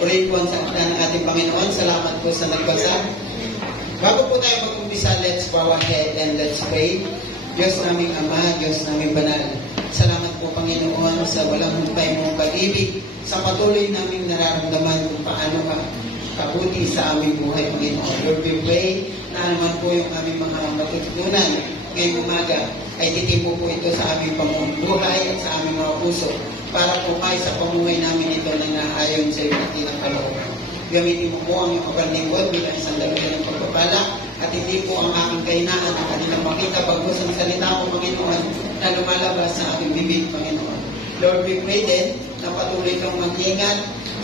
Purihin po ang salita ng ating Panginoon. Salamat po sa nagbasa. Bago po tayo mag-umpisa, let's bow our head and let's pray. Diyos naming Ama, Diyos naming Banal, salamat po Panginoon sa walang humpay mong pag-ibig, sa patuloy naming nararamdaman kung paano ka kabuti sa aming buhay, Panginoon. Lord, we pray na naman po yung aming mga matutunan ngayong umaga ay titipo po ito sa aming pamumuhay at sa aming mga puso para po kayo sa pamuhay namin ito na naayon sa iyong ating kalooban. Gamitin mo po ang iyong kapal lingkod bilang isang daluyan ng pagpapala at hindi po ang aking kainaan ang kanilang makita bagos ang salita ko, Panginoon, na lumalabas sa aking bibig, Panginoon. Lord, we pray din na patuloy kang mag-ingat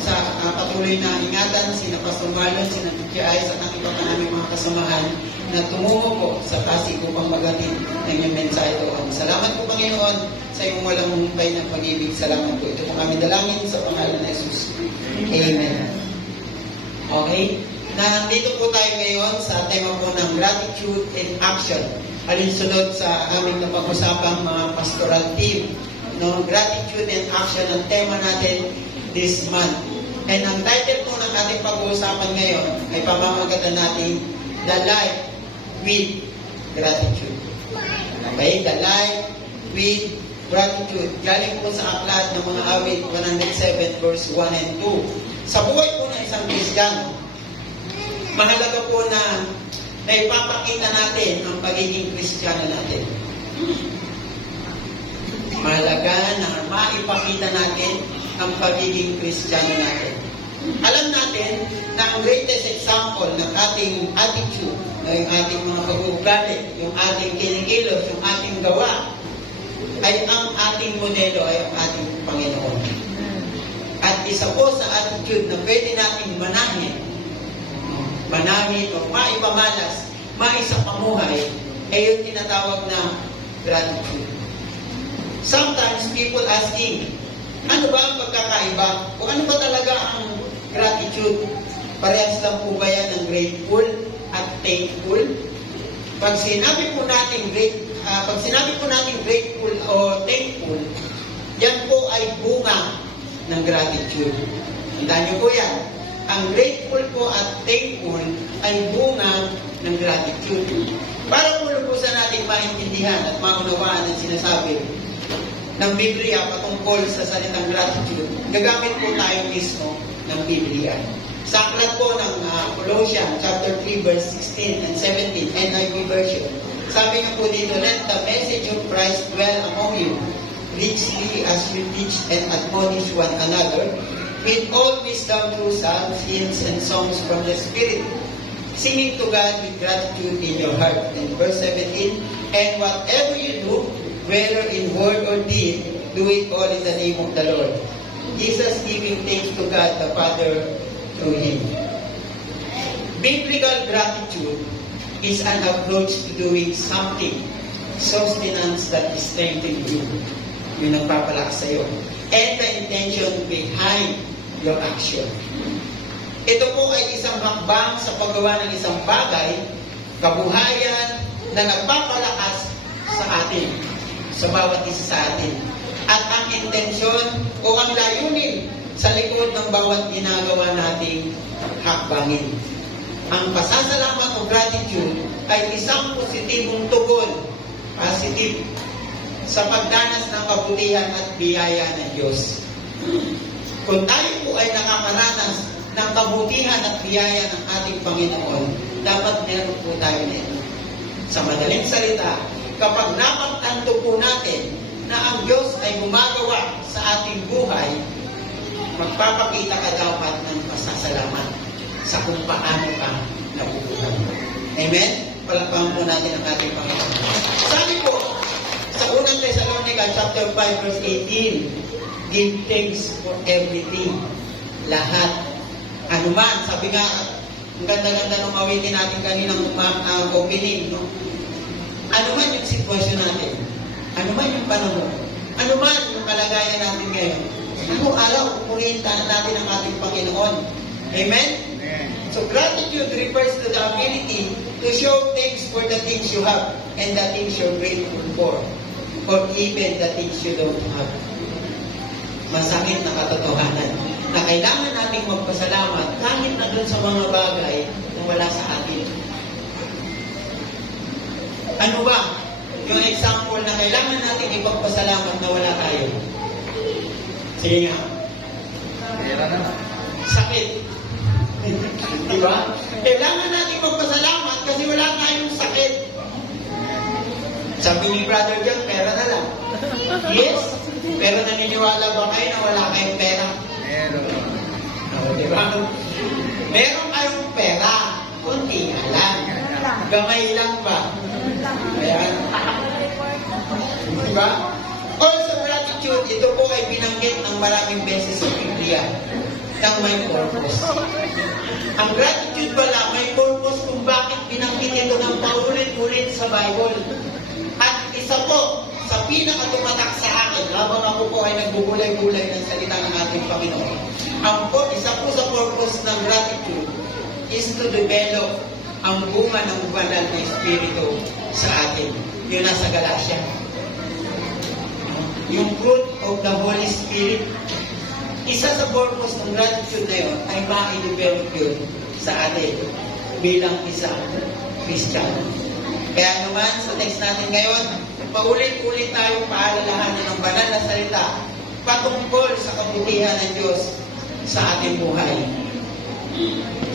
sa patuloy na ingatan sina Pastor Marlon, sina TGI, sa iba pa naming mga kasamahan na tumungo po sa Pasig upang magatid ng iyong mensahe doon. Salamat po, Panginoon, sa iyong walang humpay ng pag-ibig. Salamat po. Ito po kami dalangin sa pangalan ng Jesus. Amen. Okay? Nandito po tayo ngayon sa tema po ng gratitude in action. Alinsunod sa aming napag-usapang mga pastoral team. No, gratitude in action ang tema natin this month. And ang title po ng ating pag-uusapan ngayon ay pamamagatan natin The Life with Gratitude. Okay? The Life with Gratitude. Galing po sa aklat ng mga awit 107 verse 1 and 2. Sa buhay po ng isang Kristiyano, mahalaga po na ipapakita natin ang pagiging Kristiyano natin. Mahalaga na maipakita natin ang pagiging Kristiyano natin. Alam natin na ang greatest example ng ating attitude, yung ating mga pag-uugali, yung ating kinikilos, yung ating gawa, ay ang ating modelo ay ang ating Panginoon. At isa po sa attitude na pwede nating manahin o maipamalas, maisapamuhay, ay yung tinatawag na gratitude. Sometimes people asking, ano ba ang pagkakaiba? O ano ba talaga ang gratitude? Parehas lang po ba yan ng grateful at thankful? Pag sinabi po natin grateful o thankful, yan po ay bunga ng gratitude. Tandaan niyo po yan. Ang grateful po at thankful ay bunga ng gratitude. Para po lubusan natin maintindihan at maunawaan ang sinasabi ng Biblia patungkol sa salitang gratitude, gagamit po tayo mismo ng Biblia. Sa aklat po ng Colossians chapter 3 verse 16 and 17 NIV version, sabi nga po dito, let the message of Christ dwell among you richly as you teach and admonish one another with all wisdom through psalms, hymns, and songs from the Spirit, singing to God with gratitude in your heart. And verse 17, and whatever you do, whether in word or deed, do it all in the name of the Lord, Jesus giving thanks to God the Father through Him. Biblical gratitude is an approach to doing something, sustenance that is strengthening you, yung nagpapalakas sa iyo, and the intention behind your action. Ito po ay isang hakbang sa paggawa ng isang bagay, kabuhayan na nagpapalakas sa atin, sa bawat isa sa atin. At ang intensyon o ang layunin sa likod ng bawat ginagawa nating hakbangin. Ang pasasalamat o gratitude ay isang positibong tugon, positive, sa pagdanas ng kabutihan at biyaya ng Diyos. Kung tayo po ay nakakaranas ng kabutihan at biyaya ng ating Panginoon, dapat meron po tayo nito. Sa madaling salita, kapag napagtanto po natin na ang Diyos ay gumagawa sa ating buhay, magpapakita ka dapat ng pasasalamat sa kung paano ka nabubuhay. Amen? Palakpakan po natin ang ating Panginoon. Sabi po, sa unang Thessalonica chapter 5 verse 18, give thanks for everything. Lahat. Anuman, sabi nga, ang ganda-ganda ng awitin natin kaninang opening, no? Ano man yung sitwasyon natin, ano man yung panahon, ano man yung kalagayan natin ngayon, anong araw, pupurihin natin ang ating Panginoon. Amen? Amen? So gratitude refers to the ability to show thanks for the things you have and the things you're grateful for, or even the things you don't have. Masakit na katotohanan na kailangan nating magpasalamat dun sa mga bagay na wala sa atin. Ano ba yung example na kailangan natin ipagpasalamat na wala tayo? Sige nga. Sakit. Di ba? Kailangan natin magpasalamat kasi wala tayong sakit. Sabi ni Brother John, pera na lang. Yes, pero naniniwala ba kayo na wala kayong pera? Meron. Di ba? Meron kayong pera, kunti nga lang. Gamay lang ba? Ayan. Di ba? Also, gratitude, ito po ay binanggit ng maraming beses sa Biblia ng may purpose. Ang gratitude pala, may purpose kung bakit binanggit ito ng paulit-ulit sa Bible. At isa po, sa pinakatumatak sa akin, habang ako po ay nagbubulay-bulay ng salita ng ating Panginoon, isa po sa purpose ng gratitude is to develop ang bunga ng banal na Espiritu sa atin. Yun nasa Galatia. Yung fruit of the Holy Spirit, isa sa purpose ng gratitude na yun ay ma-develop yun sa atin bilang isang Christian. Kaya naman sa text natin ngayon, paulit-ulit tayong paalalahanan ng banal na salita patungkol sa kabutihan ng Diyos sa ating buhay.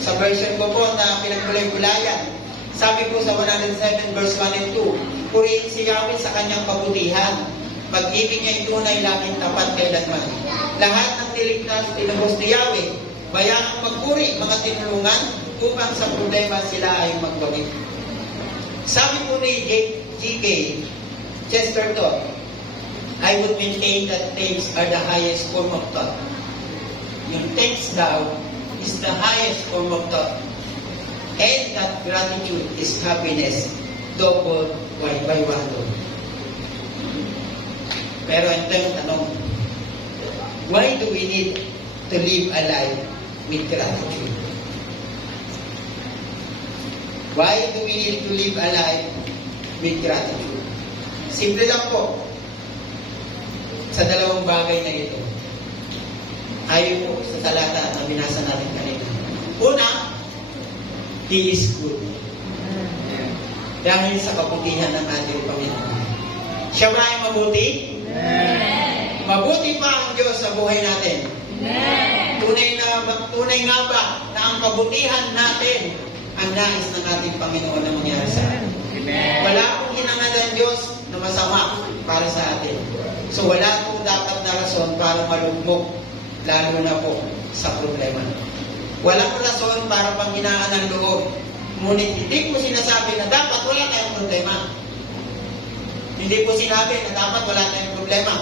Sa version ko po na pinagbulay-bulayan, sabi po sa 107 verse 1 and 2, purihin si Yahweh sa kanyang kabutihan. Pag-ibig niya tunay laging tapat kailanman. Lahat ng niligtas tinubos ni Yahweh, bayaang magpuri, mga tinulungan, upang sa problema sila ay magawin. Sabi po ni G.K. Chesterton, I would maintain that thanks are the highest form of thought. Yung thanks daw is the highest form of thought. And that gratitude is happiness, double by one. Pero ito yung tanong, why do we need to live a life with gratitude? Why do we need to live a life with gratitude? Simple lang po. Sa dalawang bagay na ito. Ayon po sa talata na binasa natin kanina. Una, He is good. Dahil sa kabutihan ng ating Panginoon. Siya ba ay mabuti? Mabuti pa ang Diyos sa buhay natin. Tunay nga ba na ang kabutihan natin ang nais ng ating Panginoon na mangyari sa atin? Wala pong hinangad ang Diyos na masama para sa atin. So wala pong dapat na rason para malugmok, lalo na po sa problema. Walang rason para panghinaan ng loob. Ngunit hindi po sinasabi na dapat wala tayong problema. Hindi po sinabi na dapat wala tayong problema.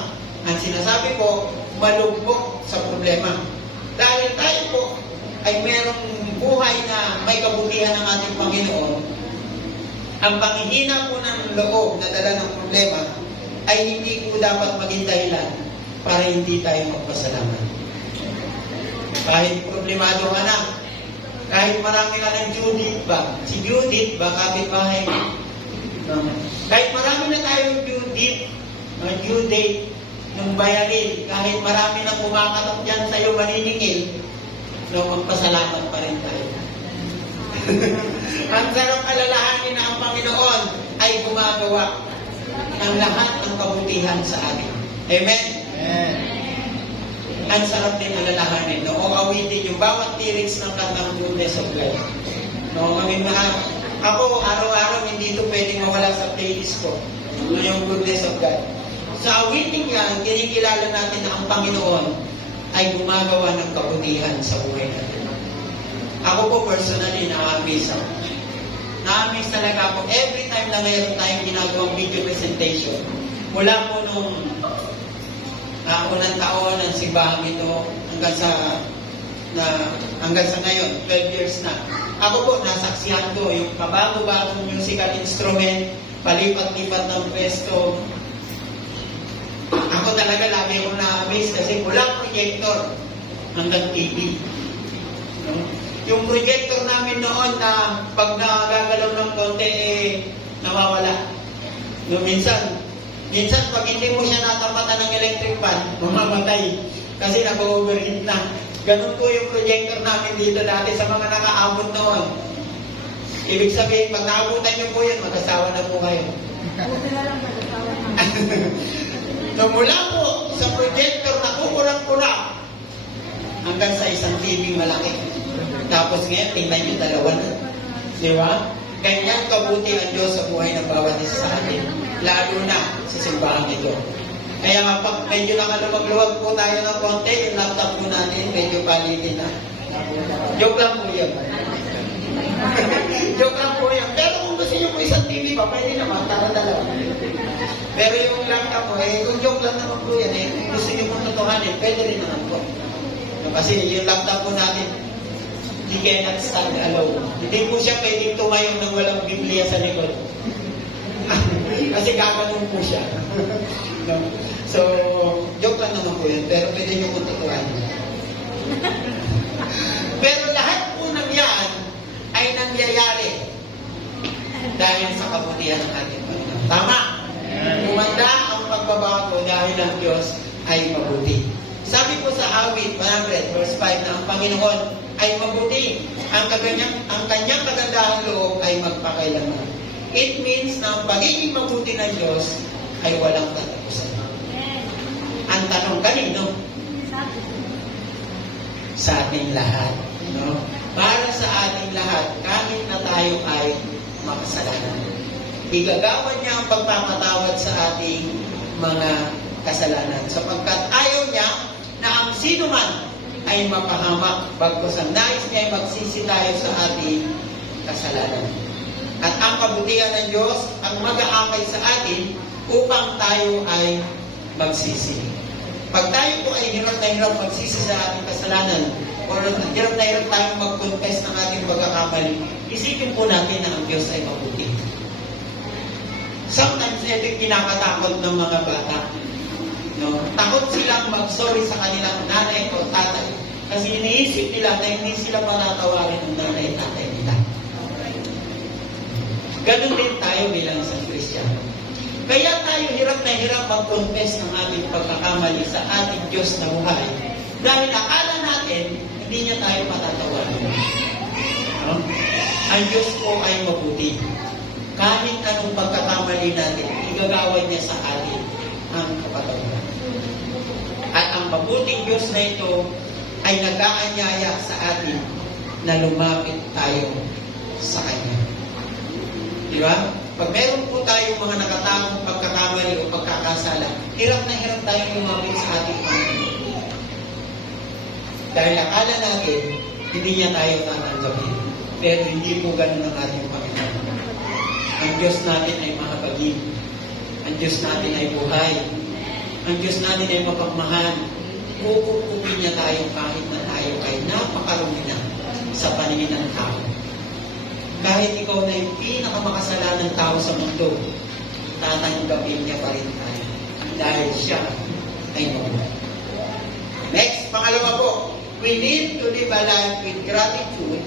Ang sinasabi po, malugmok sa problema. Dahil tayo po ay merong buhay na may kabutihan ng ating Panginoon, ang panghihina po ng loob na dala ng problema ay hindi po dapat maging dahilan para hindi tayo magpasalamat. Kahit problemado ka na, kahit marami ka ng Judith ba? Si Judith ba kapitbahay? Kahit marami na tayong Judith, due date, ng bayarin, kahit marami na kumakatok dyan sa'yo maniningil, magpasalamat pa rin tayo. Ang sarap alalahanin na ang Panginoon ay gumagawa ng lahat ng kabutihan sa atin. Amen? Amen. Ang sarap din alalahanin. Awitin yung bawat lyrics ng kantang Goodness of God. Ako, araw-araw, hindi ito pwedeng mawala sa playlist ko. Yung Goodness of God. Sa awitin yan, kinikilala natin na ang Panginoon ay gumagawa ng kabutihan sa buhay natin. Ako po personally, na-amaze ako. Na-amaze talaga ako every time na mayroon tayong ginagawang video presentation. Mula po nung unang taon ng simbahang ito hanggang sa ngayon, 12 years na. Ako po, nasaksihan ko yung kabago-bagong musical instrument, palipat-lipat ng pwesto. Ako talaga lagi akong na-amaze kasi mula projector hanggang TV. Yung projector namin noon na pag nagagalaw ng konti, nawawala. Minsan pag hindi mo siya natapatan ng electric fan, mamamatay. Kasi nag-overheat na. Ganun po yung projector namin dito dati sa mga nakaabot noon. Ibig sabihin, pag naabutan niyo po yun, mag-asawa na po kayo. Buti na lang mag-asawa na. So mula po sa projector na kukurang-kurang hanggang sa isang TV malaki. Tapos ngayon, tingnan niyo dalawa na. Di ba? Ganyan kabuti ang Diyos sa buhay ng bawat isa sa atin. Lalo na sa simbahan ito. Kaya nga pag medyo nakaluwag-luwag po tayo ng konti, yung laptop po natin, medyo palitin na. Joke lang po yun. Joke lang po yun. Pero kung gusto nyo po isang TV pa, pwede naman, tara dalawa. Pero yung laptop po, kung joke lang naman po yan, kung gusto nyo pong totohanin, pwede rin naman po. Kasi yung laptop po natin, he cannot stand alone. Hindi po siya pwedeng tumayo nang walang Biblia sa likod. Kasi gaganon po siya. No? So, joke lang naman po yun, pero pwede nyo kung tutuhanin. Pero lahat po ng yan ay nangyayari dahil sa kabutihan ng ating Panginoon. Tama! Kumanda ang pagbabago dahil ang Diyos ay mabuti. Sabi po sa awit 100 verse 5 na ang Panginoon ay mabuti. Ang kanyang kagandahang loob ay magpakailanman. It means na ang pagiging mabuti ng Diyos ay walang katapusan. Ang tanong kanino? Sa ating lahat. No? Para sa ating lahat, kahit na tayo ay makasalanan. Igagawan niya ang pagpapatawad sa ating mga kasalanan. Sapagkat ayaw niya na ang sino man ay mapahamak. Bagkus ang nais niya ay magsisi tayo sa ating kasalanan. At ang kabutihan ng Diyos ang mag-aakay sa atin upang tayo ay magsisi. Pag tayo po ay hirap na hirap magsisi sa ating kasalanan, o hirap na hirap tayong mag-confess ng ating pagkakamali, isipin po natin na ang Diyos ay mabuti. Sometimes, ito yung kinakatakot ng mga bata. No? Takot silang mag-sorry sa kanilang nanay o tatay. Kasi iniisip nila na hindi sila patatawarin ng nanay at tatay nila. Ganun din tayo bilang isang Kristiyano. Kaya tayo hirap na hirap mag-confess ng ating pagkakamali sa ating Diyos na buhay. Dahil akala natin, hindi niya tayo patatawarin. No? Ang Diyos po ay mabuti. Kahit anong pagkakamali natin, igagawad niya sa atin ang kapatawaran. At ang mabuting Diyos na ito ay nag-aanyaya sa atin na lumapit tayo sa Kanya. Di ba? Pag meron po tayong mga nakatamong pagkakamali o pagkakasala, hirap na hirap tayong lumapit sa ating Panginoon. Dahil akala natin, hindi niya tayo tatanggapin. Pero hindi po ganun ang ating Panginoon. Ang Diyos natin ay makapag-ibig. Ang Diyos natin ay buhay. Ang Diyos natin ay mapagmahal. Kukukumin niya tayo kahit na tayo ay napakarumi na sa paningin ng tao. Kahit ikaw na yung pinakamakasalanan tao sa mundo, tatanggapin niya pa rin tayo. Dahil siya ay mabuhay. Next, pangalawa po, we need to live a life with gratitude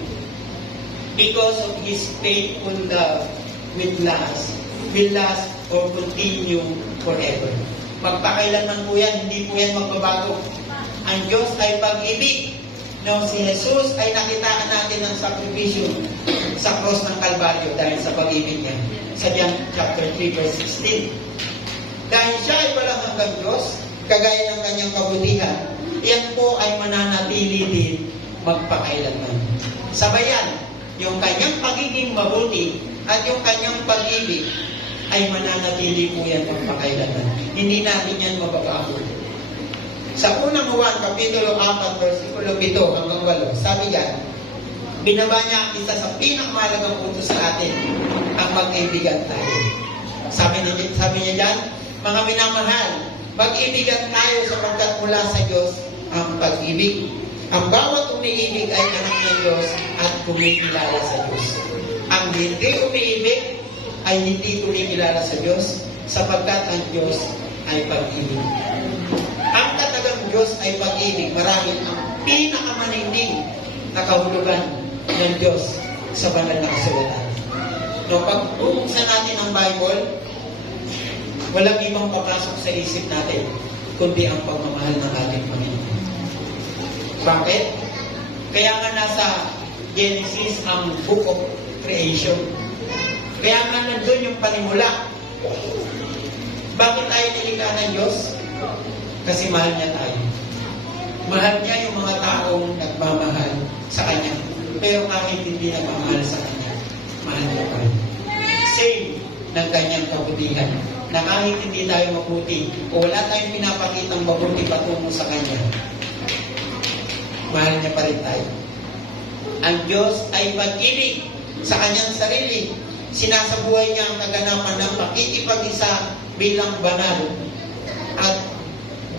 because of His faithful love will last or continue forever. Magpakailanman po yan, hindi po yan magbabago. Ang Diyos ay pag-ibig. No, si Jesus ay nakitaan natin ng sakripisyo sa cross ng Kalbaryo dahil sa pag-ibig niya. Sa John chapter 3 verse 16. Dahil siya ay walang hanggang Diyos, kagaya ng kanyang kabutihan, yan po ay mananatili din magpakailanman. Sabayan, yung kanyang pagiging mabuti at yung kanyang pag-ibig ay mananatili po yan magpakailanman. Hindi natin yan mababago. Sa unang Juan, Kapitulo 4, versikulo 7 hanggang 8, sabi yan, binaba niya isa sa pinakamahalagang utos sa atin, ang magkaibigan tayo. Sabi niya dyan, mga minamahal, mag-ibigan tayo sapagkat mula sa Diyos ang pag-ibig. Ang bawat umiibig ay anak ng Diyos at kumikilala sa Diyos. Ang hindi umiibig ay hindi kumikilala sa Diyos sapagkat ang Diyos ay pag-ibig. Ang katagang Diyos ay pag-ibig. Marahil ang pinakamaninding na kahulugan ng Diyos sa banal na kasulatan. No, pag bubuksan natin ang Bible, walang ibang papasok sa isip natin kundi ang pagmamahal ng ating Panginoon. Bakit? Kaya nga nasa Genesis ang book of creation. Kaya nga nandun yung panimula. Bakit tayo nilikha ng Diyos? Kasi mahal niya tayo. Mahal niya yung mga taong nagmamahal sa Kanya. Pero kahit hindi nagmamahal sa Kanya, mahal niya tayo. Same ng Kanyang kabutihan. Na kahit hindi tayo mabuti o wala tayong pinapakitang mabuti patungo sa Kanya, mahal niya pa rin tayo. Ang Diyos ay pag-ibig sa Kanyang sarili. Sinasabuhay niya ang kaganapan ng pakikipag-isa bilang banal at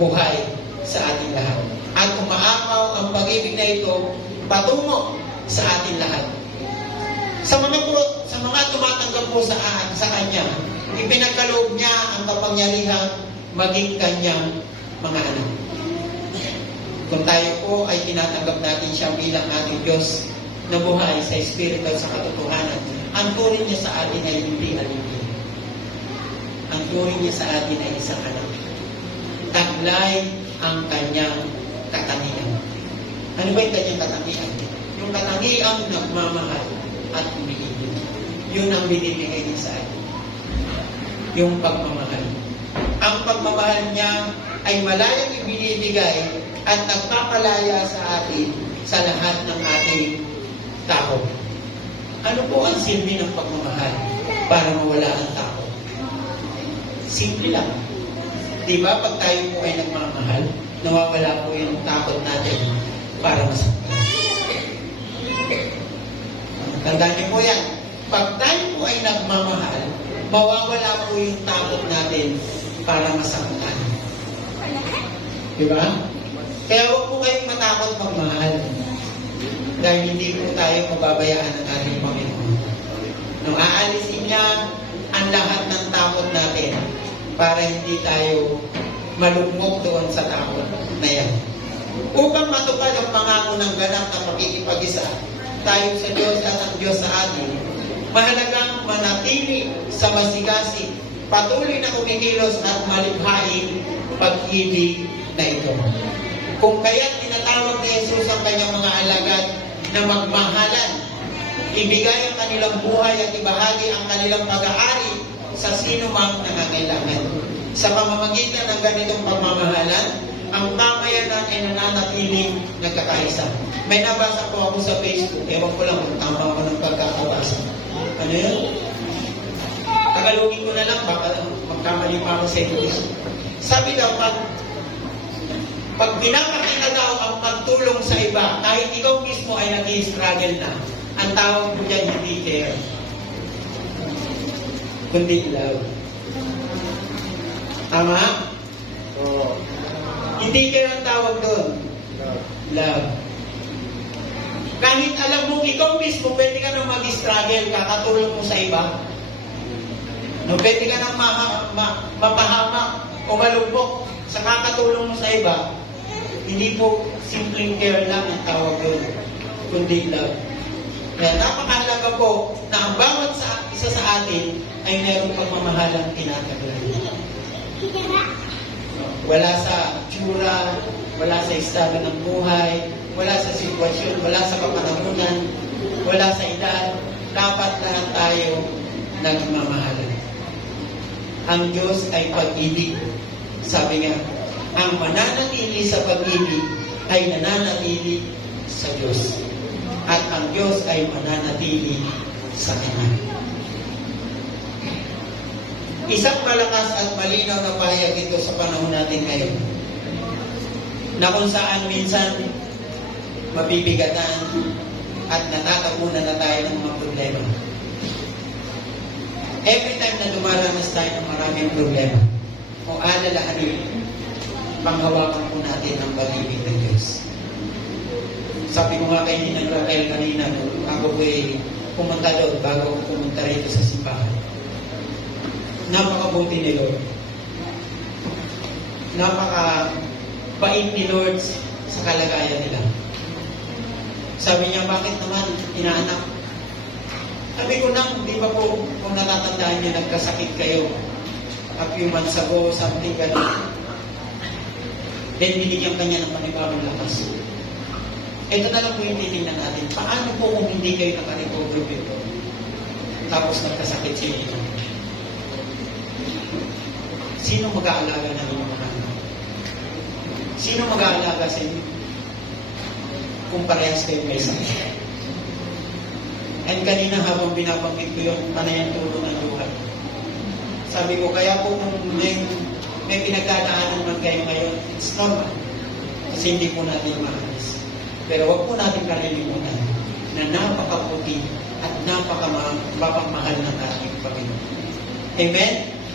buhay sa ating lahat. At umaapaw ang pag-ibig na ito patungo sa ating lahat. Sa mga tumatanggap po sa Kanya, ipinagkaloob niya ang kapangyarihan maging Kanyang mga anak. Kung tayo po ay tinatanggap natin siya bilang ating Diyos na buhay sa Espiritu at sa katotohanan, ang turing niya sa atin ay hindi alipin. Ang turing niya sa atin ay isang anak. Taglay ang Kanyang katangian. Ano ba yung Kanyang katangian? Yung katangian nagmamahal at umiibig. Yun ang binibigay niya sa atin. Yung pagmamahal. Ang pagmamahal niya ay malayang ibinibigay at nagpapalaya sa atin sa lahat ng ating tao. Ano po ang silbi ng pagmamahal para mawala ang tao? Simple lang. Di ba pag tayo po ay nagmamahal, nawawala po yung takot natin para masaktan. Tandaan niyo po yan. Pag tayo po ay nagmamahal, mawawala po yung takot natin para masaktan. Di ba? Kaya huwag po kayong matakot magmahal. Dahil hindi po tayo mababayaan ng ating Panginoon. Nung aalisin niya ang lahat ng takot natin para hindi tayo malugmok doon sa takot na yan. Upang matupad ang pangako ng ganap na pakikipag-isa tayo sa Diyos at ang Diyos sa atin, mahalagang manatili sa masigasig, patuloy na kumikilos at malibhain pag-ibig na ito. Kung kaya't tinatawag ni Jesus ang kanyang mga alagad na magmahalan, ibigay ang kanilang buhay at ibahagi ang kanilang pag-aari sa sino mang nangangailangan. Sa pamamagitan ng ganitong pagmamahalan, ang pamayanan ay nananatiling nagkakaisa. May nabasa po ako sa Facebook, ewan ko lang kung tama ako ng pagkakabasa. Ano yun? Tagalogin ko na lang, baka magkamali pa ako sa English. Sabi daw, pag pinapakita daw ang pagtulong sa iba, kahit ikaw mismo ay nag-i-struggle na, ang tawag mo dyan hindi care, kundi love. Tama? Oo. Hindi care ang tawag doon. Love. Kahit alam mo, ikaw mismo, pwede ka nang mag-struggle, kakatulong mo sa iba. No, pwede ka nang mapahamak o malubok sa kakatulong mo sa iba. Hindi po simpleng care lang ang tawag doon, kundi love. Kaya napakahalaga po na ang bawat isa sa atin ay mayroong pagmamahalang tinataglay. Wala sa tsura, wala sa estado ng buhay, wala sa sitwasyon, wala sa kapanahunan, wala sa edad, dapat lahat tayo nagmamahalan. Ang Diyos ay pag-ibig. Sabi nga, ang mananatili sa pag-ibig ay nananatili sa Diyos. At ang Diyos ay mananatili sa Kanya. Isang malakas at malinaw na pahayag ito sa panahon natin ngayon, na kung saan minsan mabibigatan at natatapunan na tayo ng mga problema. Every time na dumaranas tayo ng maraming problema, o alalahanin, panghawakan po natin ang pag-ibig ng Diyos. Sabi ko nga kay Ninang Raquel kanina, ako po'y pumunta doon bago ako pumunta rito sa simbahan. Napakabuti ni Lord. Napakabait ni Lord sa kalagayan nila. Sabi niya, bakit naman inaanak? Sabi ko nang, di ba po, kung natatandaan niya, nagkasakit kayo a few months ago, something gano'n. Then binigyan kanya ng panibagong lakas. Ito na lang po yung titingnan natin. Paano po kung hindi kayo nakarecover dito? Tapos nagkasakit si inyo? Sino mag-aalaga ng inyong mga anak? Sino mag-aalaga sa inyo? Kung parehas kayo may sakit. And kanina habang binabanggit ko yung panayang tulo ng luha, sabi ko, kaya po kung may pinagdadaanan man kayo ngayon, it's normal. Kasi hindi po natin maalis. Pero wag po natin kalilimutan na napakaputi at napakapagmahal ng ating Panginoon. Amen?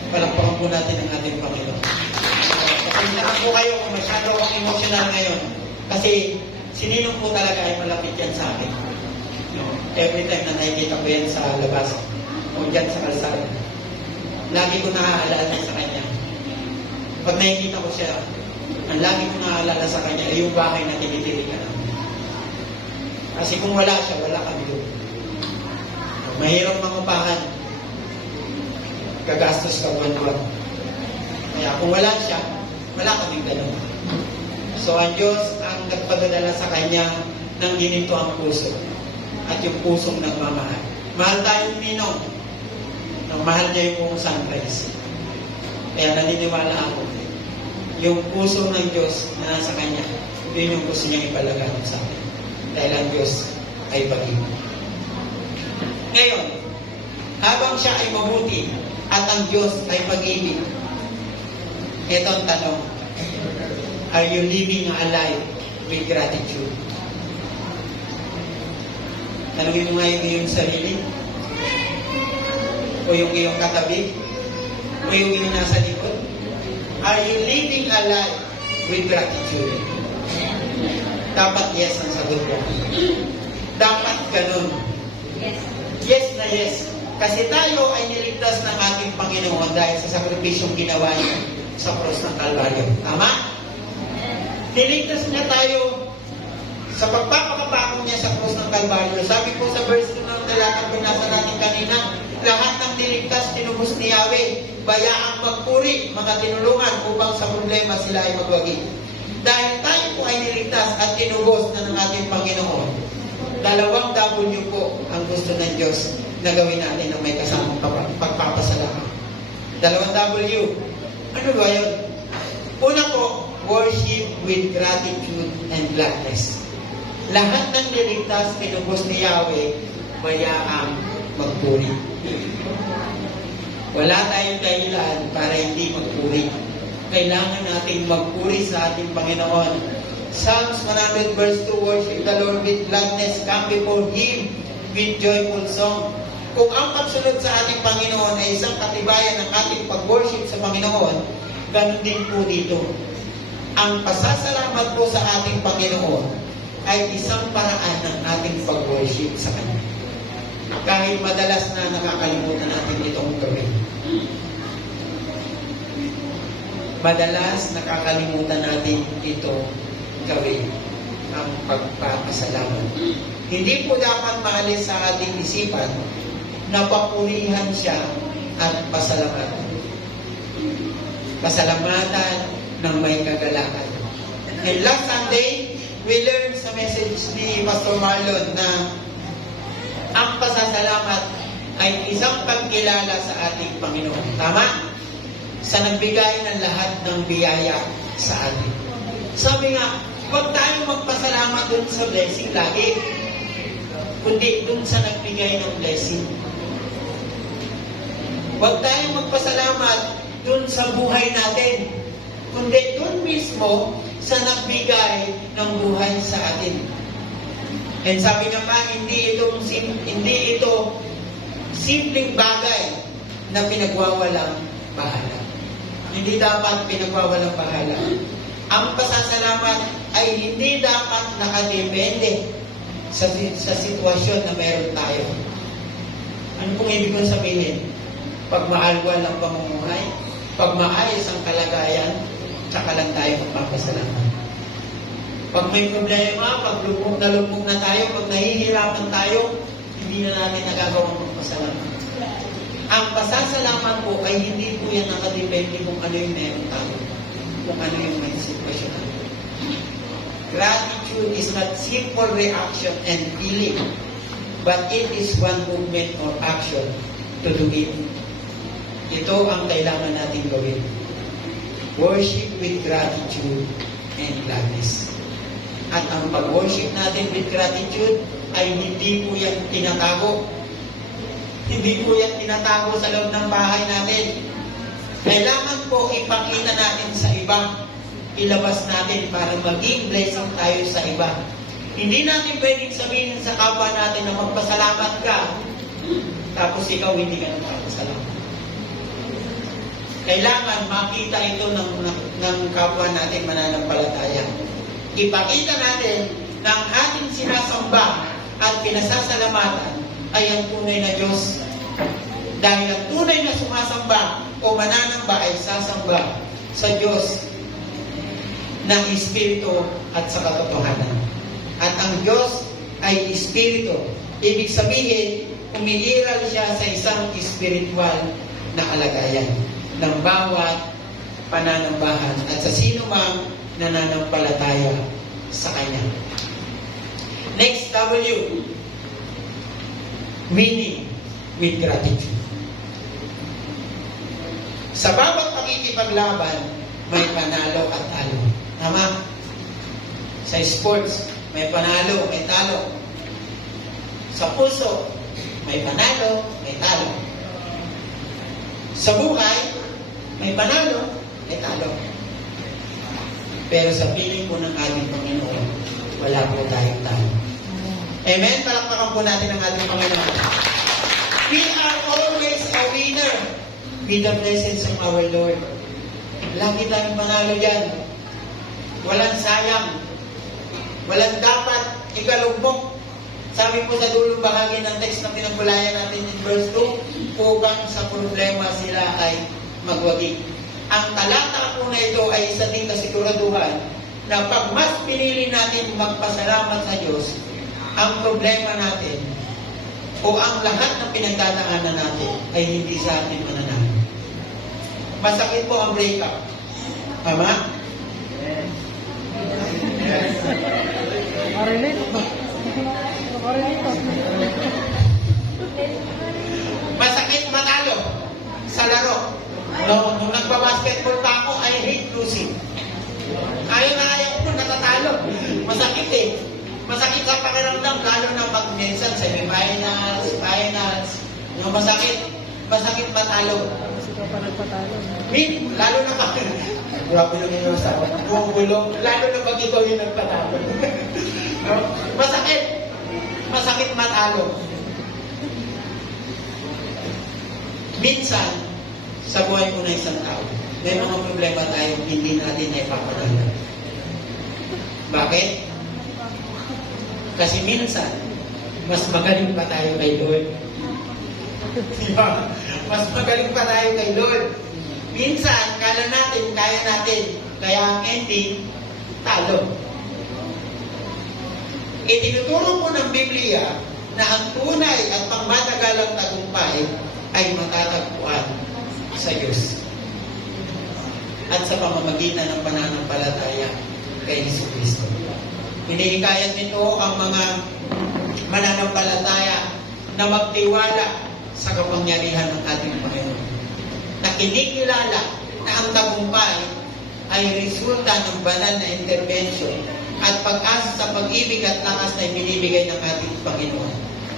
Palakpakan po natin ang ating Panginoon. Pasensyahan po kayo kung masyado akong emotional ngayon. Kasi sinino po talaga ay malapit yan sa akin. Every time na nakikita ko yan sa labas o dyan sa kalsada, lagi ko naaalala sa kanya. Pag nakikita ko siya, ang lagi ko naaalala sa kanya ay yung bahay na tinitirikan namin. Kasi kung wala siya, wala kami doon. Mahirap mangupahan. Gagastos ka buwan-buwan. Kaya kung wala siya, wala kaming gano'n. So ang Diyos ang nagpadadala sa kanya ng ginito ang puso at yung pusong nagmamahal. Mahal tayong ninong. Mahal niya yung sunrise. Kaya naniniwala ako, yung puso ng Diyos na nasa kanya, yun yung gusto niyang ipalaganap sa akin. Dahil ang Diyos ay pag-ibig. Ngayon, habang siya ay mabuti at ang Diyos ay pag-ibig, ito ang tanong, are you living a life with gratitude? Tanungin mo nga yung iyong sarili, o yung iyong katabi, o yung iyong nasa likod. Are you living a life with gratitude? Dapat yes ang sagot mo. Dapat ganun. Yes na yes. Kasi tayo ay niligtas ng ating Panginoon dahil sa sakripisyong ginawa niya sa cross ng Kalbaryo. Tama? Niligtas niya tayo sa pagpapakapako niya sa cross ng Kalbaryo. Sabi po sa verse 2 ng talatang binasa natin kanina, lahat ng niligtas tinubos ni Yahweh, bayaang magpuri, mga tinulungan upang sa problema sila ay magwagi. Dahil tayo po ay niligtas at tinubos na ng ating Panginoon, dalawang W po ang gusto ng Diyos na gawin natin na may kasamang pagpapasalamat. Dalawang W. Ano ba yun? Una po, worship with gratitude and gladness. Lahat ng niligtas, tinubos ni Yahweh, bayaang magpuri. Wala tayong dahilan para hindi magpuri. Kailangan nating magpuri sa ating Panginoon. Psalms 100 verse 2, worship the Lord with gladness, come before Him with joyful song. Kung ang pagsunod sa ating Panginoon ay isang katibayan ng ating pag-worship sa Panginoon, ganun din po dito. Ang pasasalamat po sa ating Panginoon ay isang paraan ng ating pag-worship sa Kanya. Kahit madalas na nakakalimutan natin itong gawin. Madalas nakakalimutan natin ito gawin, ang pagpapasalamat. Hindi po dapat maalis sa ating isipan na papurihan siya at pasalamatan. Pasalamatan ng may kagalakan. And last Sunday, we learned sa message ni Pastor Marlon na ang pasasalamat ay isang pagkilala sa ating Panginoon. Tama? Sa nagbigay ng lahat ng biyaya sa atin. Sabi nga, huwag tayong magpasalamat dun sa blessing lagi, kundi dun sa nagbigay ng blessing. Huwag tayong magpasalamat dun sa buhay natin, kundi dun mismo sa nagbigay ng buhay sa atin. And sabi nga pa, hindi ito simpleng bagay na pinagwawalang bahala. Hindi dapat pinagwawalang bahala. Ang pasasalamat ay hindi dapat nakadepende sa sitwasyon na meron tayo. Ano pong ibig kong sabihin? Pag maalwal ang pamumuhay, pag maayos ang kalagayan, tsaka lang tayo magpapasalamat. Pag may problema, pag lubog na tayo, pag nahihirapan tayo, hindi na natin nagagawang magpasalamat. Ang pasasalamat po ay hindi po yan nakadepende kung ano yung meron tayo, kung ano yung may sitwasyon. Gratitude gratitude is not simple reaction and feeling, but it is one movement or action to do it. Ito ang kailangan natin gawin. Worship with gratitude and gladness. At ang pag-worship natin with gratitude ay hindi po yan tinatago. Hindi po yan tinatago sa loob ng bahay natin. Kailangan po ipakita natin sa iba. Ilabas natin para maging blessing tayo sa iba. Hindi natin pwedeng sabihin sa kapwa natin na magpasalamat ka, tapos ikaw hindi ka nagpapasalamat. Kailangan makita ito ng kapwa natin mananampalataya. Ipakita natin na ang ating sinasamba at pinasasalamatan ay ang tunay na Diyos. Dahil ang tunay na sumasamba o mananamba ay sasamba sa Diyos ng Espiritu at sa katotohanan. At ang Diyos ay Espiritu. Ibig sabihin, umiiral siya sa isang espiritual na kalagayan ng bawat pananambahan at sa sino mang nananampalataya sa Kanya. Next, W. Winning with gratitude. Sa bawat pakikipaglaban, may panalo at talo. Tama? Sa sports, may panalo, may talo. Sa puso, may panalo, may talo. Sa buhay, may panalo, may talo. Pero sa piling po ng ating Panginoon, wala po tayong talo. Amen? Palakpakan po natin ang ating Panginoon. We are always a winner with the presence of our Lord. Lagi tayong panalo dyan. Walang sayang. Walang dapat ikalumbok. Sabi po sa dulong bahagi ng text na pinagmulayan natin in verse 2, upang sa problema sila ay magwagi. Ang talata po na ito ay isa din kasiguraduhan na pag mas pinili natin magpasalamat sa Diyos, ang problema natin o ang lahat ng pinagdadaanan natin ay hindi sa atin mananalo. Masakit po ang breakup. Tama? Masakit matalo sa laro. No, nung nagbabasketball pa ako, I hate losing. Ayaw na ayaw ko natatalo. Masakit eh. Masakit sa pakiramdam, lalo na pag minsan semifinals, finals. No, masakit matalo. Lalo na pag grabe lang yung sa bumulong, lalo na pag ikaw yung nagpatalo. No? Masakit matalo. Minsan, sa buhay ko na isang tao, may mga problema tayong hindi natin na ipapatalo. Bakit? Kasi minsan, mas magaling pa tayo kay Lord. Diba? Mas magaling pa tayo kay Lord. Minsan, kala natin, kaya natin. Kaya ang ending, talo. Itinuturo po ng Biblia na ang tunay at pangmatagalang tagumpay ay matatagpuan sa Diyos. At sa pamamagitan ng pananampalataya kay Jesucristo. Hinihikayat nito ang mga mananampalataya na magtiwala sa kapangyarihan ng ating Panginoon. Na kinikilala na ang tagumpay ay resulta ng banal na intervention at pag-asa sa pag-ibig at lakas na ibinibigay ng ating Panginoon.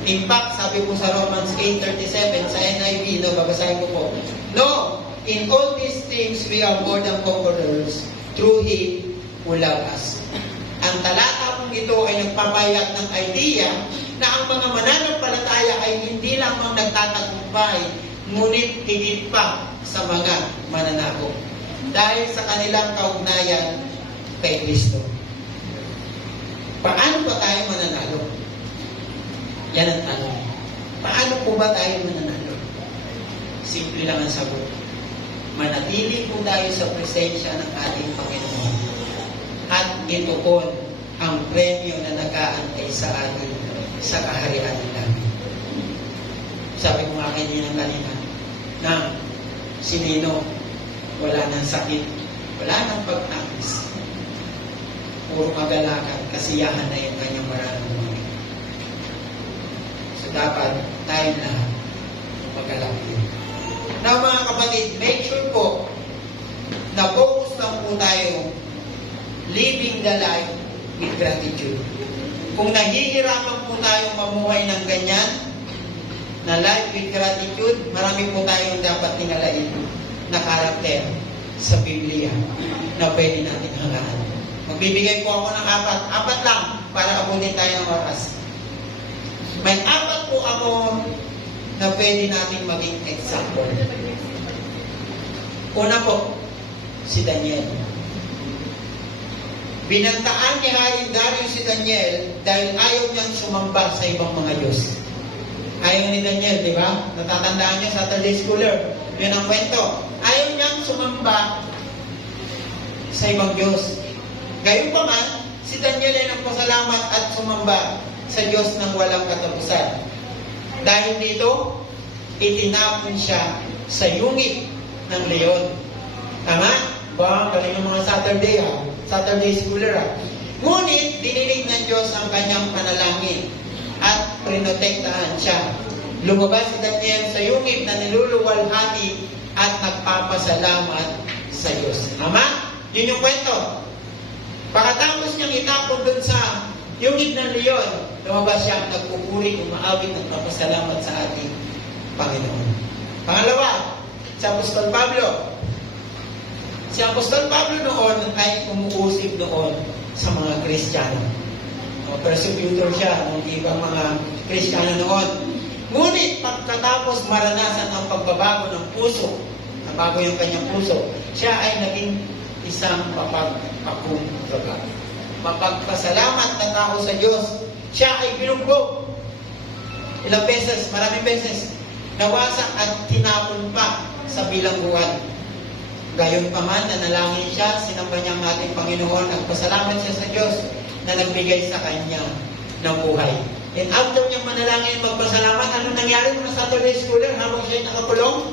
In fact, sabi po sa Romans 8:37 sa NIV, babasahin ko po, no, in all these things we are more than conquerors through Him who loved us. Ang talata pong ito ay nagpapayag ng idea na ang mga mananampalataya ay hindi lamang nagtatagumpay, ngunit higit pa sa mga mananako. Dahil sa kanilang kaugnayan kay Kristo. Paano ba tayo mananalo? Yan ang tanong. Paano po ba tayo mananalo? Simple lang ang sagot. Manatili po tayo sa presensya ng ating Panginoon. At ituon ang premyo na nag-aantay sa atin sa kaharian nila. Sabi ko nga kanina na si Nino, wala nang sakit, wala nang pagtapis. puro kagalakan, kasiyahan na yung kanyang mararamdaman. So dapat tayo lahat magalaki. Now mga kapatid, make sure po na focus lang po tayo living the life with gratitude. Kung nahihirapan po tayong mamuhay ng ganyan, na life with gratitude, marami po tayong dapat tingalain na karakter sa Biblia na pwede natin hangaan. Magbibigay po ako ng apat lang para abutin tayo ng oras. May apat po ako na pwede natin maging example. Una po, si Daniel. Binantaan ni Haring Darius si Daniel dahil ayaw niyang sumamba sa ibang mga Diyos. Ayaw ni Daniel, di ba? Natatandaan niyo sa Saturday Schooler. Yun ang kwento. Ayaw niyang sumamba sa ibang Diyos. Gayunpaman, si Daniel ay nagpasalamat at sumamba sa Diyos ng walang katapusan. Dahil dito, itinapon siya sa yungit ng leon. Tama? Ba? Galing yung mga Saturday Schooler Ngunit, dinilig ng Diyos ang kanyang panalangin at prinotektahan siya. Lumabas si Daniel sa yungib na niluluwalhati at nagpapasalamat sa Diyos. Tama? Yun yung kwento. Pagkatapos niyang itapon dun sa yungib ng leon, lumabas siya, nagpupuri, umaawit, nagpapasalamat sa ating Panginoon. Pangalawa, si Apostol Pablo. Si Apostol Pablo noon ay umuusig noon sa mga Kristiyano. Persecutor siya ng ibang mga Kristiyano noon. Ngunit pagkatapos maranasan ang pagbabago ng puso, nabago yung kanyang puso, siya ay naging isang mapagpakumbaba. Mapagpasalamat na tao sa Diyos. Siya ay binugbog. Ilang beses, maraming beses, nawasak at tinapon pa sa bilangguan. Gayon pa man, nanalangin siya, sinamba niya ang ating Panginoon, nagpasalamat siya sa Diyos na nagbigay sa kanya ng buhay. And after niyang manalangin magpasalamat, ano nangyari mga Saturday Schooler habang siya nakakulong?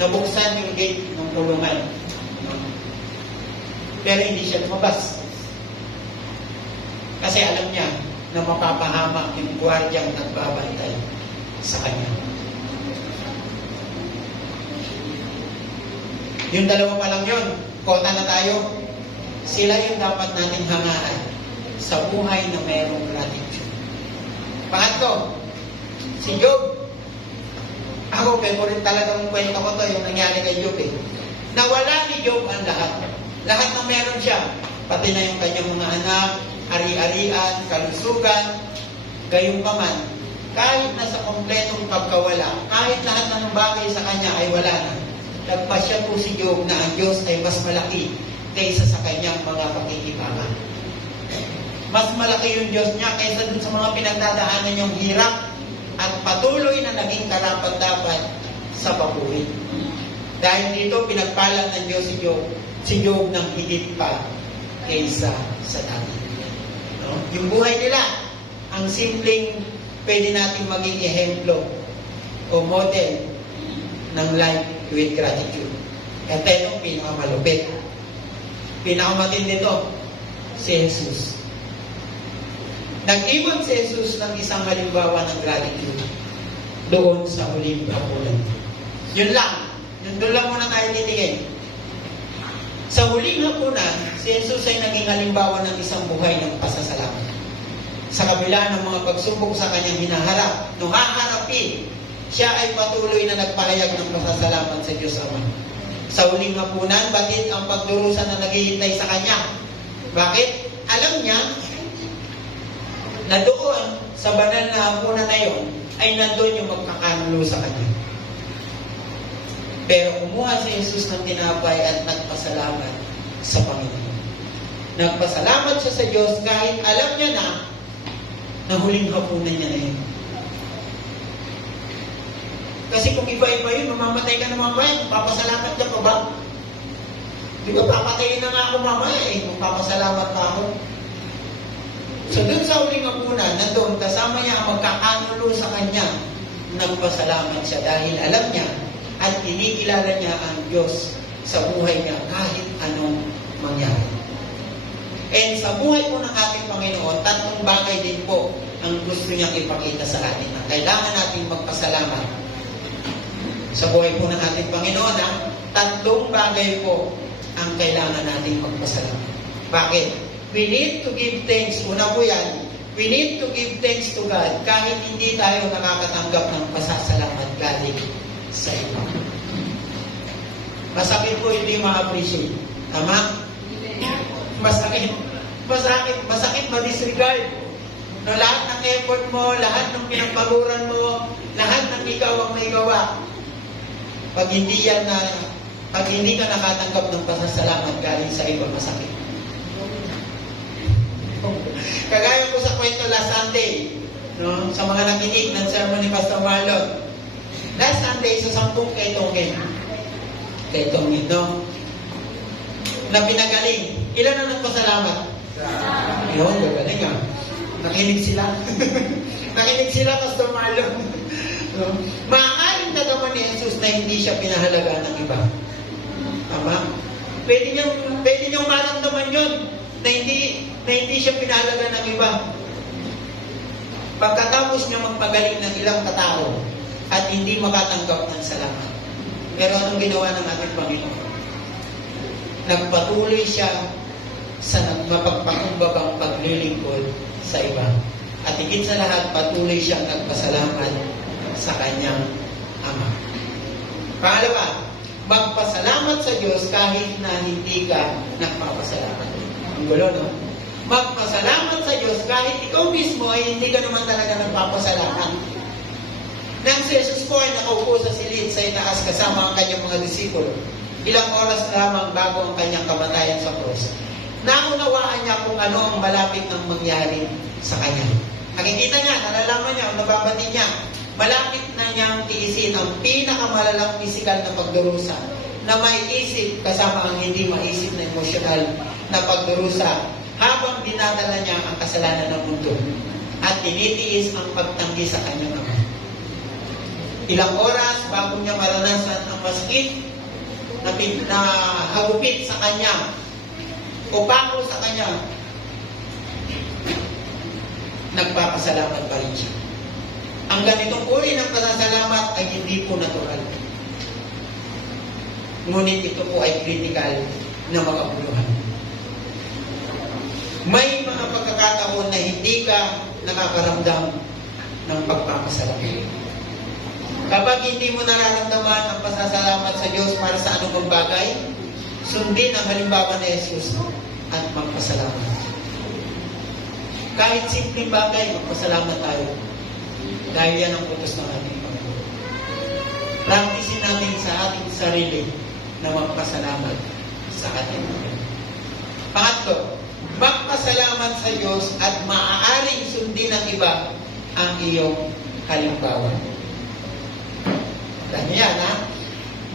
Nabuksan yung gate ng kulungan. Pero hindi siya lumabas. Kasi alam niya na mapapahamak yung gwardyang nagbabantay sa kanya. Yung dalawa pa lang yun, kota na tayo. Sila yung dapat nating hangaan sa buhay na mayroong gratitude. Pangatlo, si Job. Ako, favorite talagang kwento ko to, yung nangyari kay Job eh. Nawala ni Job ang lahat. Lahat ng meron siya. Pati na yung kanyang mga anak, ari-arian, kalusugan, gayunpaman. Kahit nasa kompletong pagkawala, kahit lahat ng bagay sa kanya ay wala na. Nagpasya po si Job na ang Diyos ay mas malaki kaysa sa kanyang mga pakikibangan. Mas malaki yung Diyos niya kaysa dun sa mga pinagdadaanan niyang hirap at patuloy na naging karapat-dapat sa papuri. Dahil dito, pinagpalat ng Diyos si Job ng higit pa kaysa sa dati. No? Yung buhay nila, ang simpleng pwede natin maging ehemplo o model ng life with gratitude. At ito, pinakamalupit. Pinakamatindi dito, si Jesus. Nag-ibon si Jesus ng isang halimbawa ng gratitude doon sa huling hapunan. Yun lang. Doon lang muna tayo titingin. Sa huling hapunan, si Jesus ay naging halimbawa ng isang buhay ng pasasalamat. Sa kabila ng mga pagsubok sa kanyang hinaharap, nung haharapin, siya ay patuloy na nagpahayag ng pasasalamat sa Diyos Ama. Sa huling hapunan, batid ang pagdurusa na naghihintay sa kanya. Bakit? Alam niya na doon, sa banal na hapunan na yun, ay nandun yung magkakanulo sa kanya. Pero kumuha si Jesus ng tinapay at nagpasalamat sa Panginoon. Nagpasalamat siya sa Diyos kahit alam niya na huling hapunan niya na yun. Kasi kung iba-iba yun, mamamatay ka na mamaya, papasalamat ka pa ba? Di ba, papatayin na nga ako mamaya eh, kung papasalamat pa ako. So dun sa huling hapunan, nandun, kasama niya ang magkakanulo sa kanya, nagpasalamat siya dahil alam niya at kinikilala niya ang Diyos sa buhay niya kahit anong mangyari. And sa buhay po ng ating Panginoon, tatlong bagay din po ang gusto niyang ipakita sa atin na kailangan natin magpasalamat. Sa buhay po ng ating Panginoon, tatlong bagay po ang kailangan natin magpasalamat. Bakit? We need to give thanks. Una po yan, we need to give thanks to God kahit hindi tayo nakakatanggap ng pasasalamat galing sa iba. Masakit po hindi ma-appreciate. Tama? Masakit ma-disregard. No, lahat ng effort mo, lahat ng pinagpaguran mo, lahat ng ikaw ang may gawa. Pag hindi ka nakatanggap ng pasasalamat galing sa iba, masakit. Kagaya ko sa kwento last Sunday, no, sa mga nakinig ng sermon ni Pastor Marlon. Last Sunday, sa 10 kaitongin, no, na pinagaling. Ilan ang nagpasalamat? Yun, gagaling ah. Nakinig sila. Nakinig sila, Pastor Marlon. No? Maaaring nagawa ni Jesus na hindi siya pinahalaga ng iba. Tama? Pwede niyong maramdaman yun na hindi siya pinahalaga ng iba. Pagkatapos niya magpagaling ng ilang katao at hindi makatanggap ng salamat. Pero anong ginawa ng ating Panginoon? Nagpatuloy siya sa mapagpakumbabang paglilingkod sa iba. At higit sa lahat, patuloy siyang nagpasalamat sa kanyang Ama. Pangalawa, magpasalamat sa Diyos kahit na hindi ka nagpapasalamat. Ang gulo, no? Magpasalamat sa Diyos kahit ikaw mismo ay hindi ka naman talaga nagpapasalamat. Nang si Jesus po ay nakaupo sa silid sa itaas kasama ang kanyang mga disipulo, ilang oras lamang bago ang kanyang kamatayan sa cross, naunawaan niya kung ano ang malapit ng mangyari sa kanya. Nakikita niya, nalalaman niya, nababati niya, malapit na niyang tiisin ang pinakamalalang pisikal na pagdurusa na may isip kasama ang hindi maisip na emosyonal na pagdurusa habang dinadala niya ang kasalanan ng mundo at tinitiis ang pagtanggi sa kanyang Ama. Ilang oras bago niya maranasan ang masakit na hagupit sa kanya o pako sa kanya, nagpapasalamat pa rin siya. Ang ganitong uri ng pasasalamat ay hindi po natural. Ngunit ito po ay critical na makabuluhan. May mga pagkakataon na hindi ka nakakaramdam ng pagpapasalamat. Kapag hindi mo nararamdaman ang pasasalamat sa Diyos para sa anumang bagay, sundin ang halimbawa ni Jesus at magpasalamat. Kahit simpleng bagay, magpasalamat tayo. Dahil yan ang utos ng ating Panginoon. Practicein natin sa ating sarili na magpasalamat sa ating Panginoon. Pangatlo, magpasalamat sa Diyos at maaaring sundin ng iba ang iyong halimbawa. Dahil yan,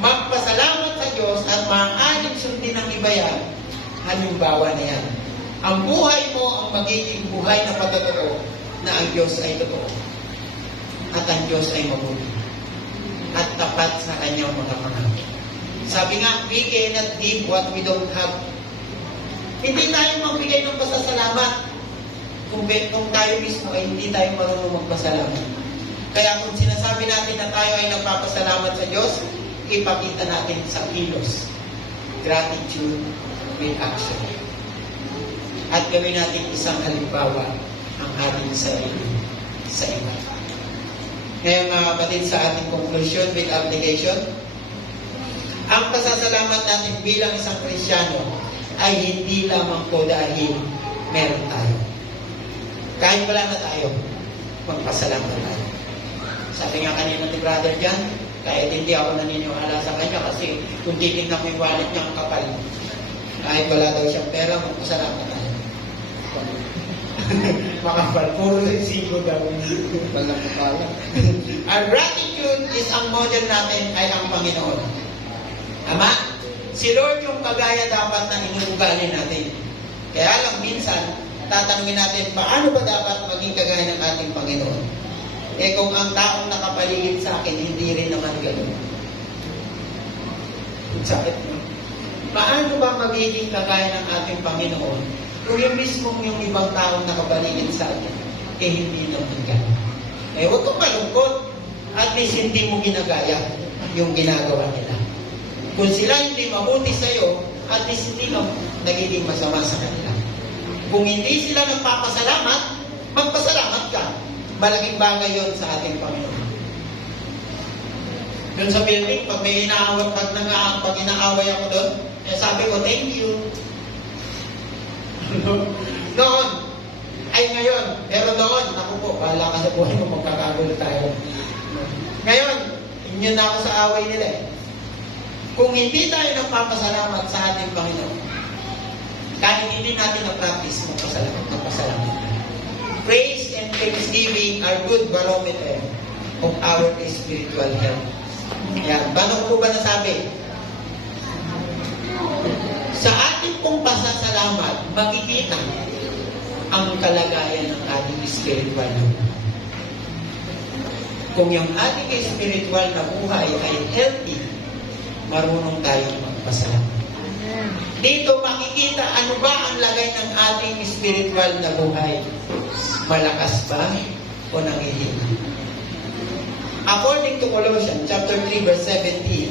magpasalamat sa Diyos at maaaring sundin ng iba yan, halimbawa na yan. Ang buhay mo ang magiging buhay na patotoo na ang Diyos ay totoo. At ang Diyos ay mabuti. At tapat sa kanyang mga pangako. Sabi nga, we cannot give what we don't have. Hindi tayo magbigay ng pasasalamat kung tayo mismo ay hindi tayo marunong magpasalamat. Kaya kung sinasabi natin na tayo ay nagpapasalamat sa Diyos, ipakita natin sa kilos. Gratitude with action. At gawin natin isang halimbawa ang ating sarili sa iba. Ngayon mga kapatid, sa ating conclusion with application, ang pasasalamat natin bilang isang Kristyano ay hindi lamang po dahil meron tayo. Kahit wala na tayo, magpasalamat tayo. Sabi nga kanina ni brother Jan, kahit hindi ako naniniwala sa kanya kasi kung titignan mo yung wallet niya ang kapal, kahit wala daw siyang pera, magpasalamat tayo. Makapal, puro resibo daw. Walang kapala. Our gratitude is ang model natin ay ang Panginoon. Ama, si Lord yung kagaya dapat na inuugali natin. Kaya lang minsan, tatanungin natin, paano ba dapat maging kagaya ng ating Panginoon? Eh kung ang taong nakapaligid sa akin, hindi rin naman gano'n. Sakit mo. Paano ba magiging kagaya ng ating Panginoon kung yung mismong yung ibang taong nakabaligid sa atin, hindi naman gano'n. Huwag kang malungkot. At least hindi mo ginagaya yung ginagawa nila. Kung sila hindi mabuti sa'yo, at least hindi ka nagiging masama sa kanila. Kung hindi sila nagpapasalamat, magpasalamat ka. Malaking bagay yon sa ating Panginoon. Doon sa building, pag may inaaway, pag inaaway ako doon, sabi ko, thank you. Noon, ay ngayon, pero noon, ako po, bahala ka sa buhay mo, magkakagulo tayo. Ngayon, inyo na ako sa away nila eh. Kung hindi tayo nagpapasalamat sa ating Panginoon, kahit hindi natin na-practice magpasalamat. Praise and thanksgiving are good barometer of our spiritual health. Yan. Paano ko ba nasabi? Sa ating pong pasasalamat, makikita ang kalagayan ng ating spiritual na buhay. Kung yung ating spiritual na buhay ay healthy, marunong tayong magpasalamat. Dito makikita ano ba ang lagay ng ating spiritual na buhay. Malakas ba o nangihina? According to Colossians chapter 3 verse 17,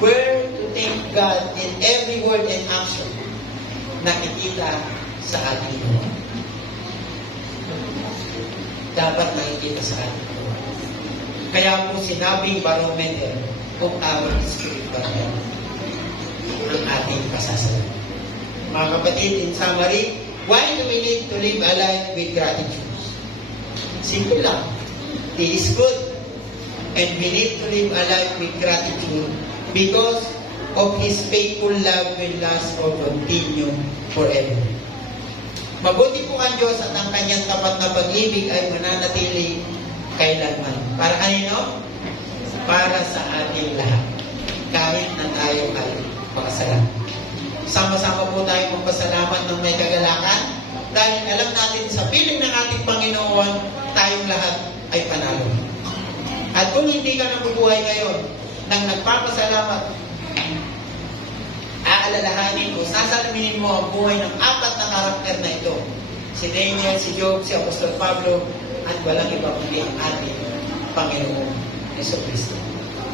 we're to thank God in every word and action nakikita sa ating buhay. Dapat nakikita sa ating buhay. Kaya po sinabing barometer of our spiritual health ang ating pasasalamat. Mga kapatid, in summary, why do we need to live a life with gratitude? Simple lang. It is good. And we need to live a life with gratitude because of His faithful love will last or continue forever. Mabuti po ang Diyos at ang Kanyang tapat na pag-ibig ay mananatili kailanman. Para kanino? Para sa ating lahat. Kahit na tayo ay makasalamat. Sama-sama po tayo magpasalamat ng may kagalakan dahil alam natin sa piling ng ating Panginoon, tayong lahat ay panalo. At kung hindi ka nabubuhay ngayon nang nagpapasalamat, aalalahanin o sasalaminin mo ang buhay ng apat na karakter na ito. Si Daniel, si Job, si Apostol Pablo, at walang iba kundi ang ating Panginoon Jesucristo.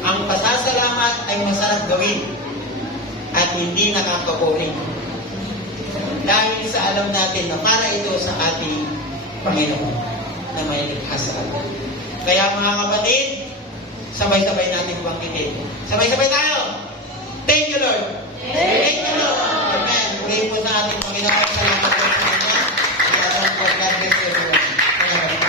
Ang pasasalamat ay masarap gawin at hindi nakakaboring. Dahil sa alam natin na para ito sa ating Panginoon na may likha sa atin. Kaya mga kapatid, sabay-sabay natin bangkitin. Sabay-sabay tayo! Thank you, Lord! Thank you, Lord! Amen. Pray po sa ating Panginoon. Salamat po sa Kanya. God bless everyone.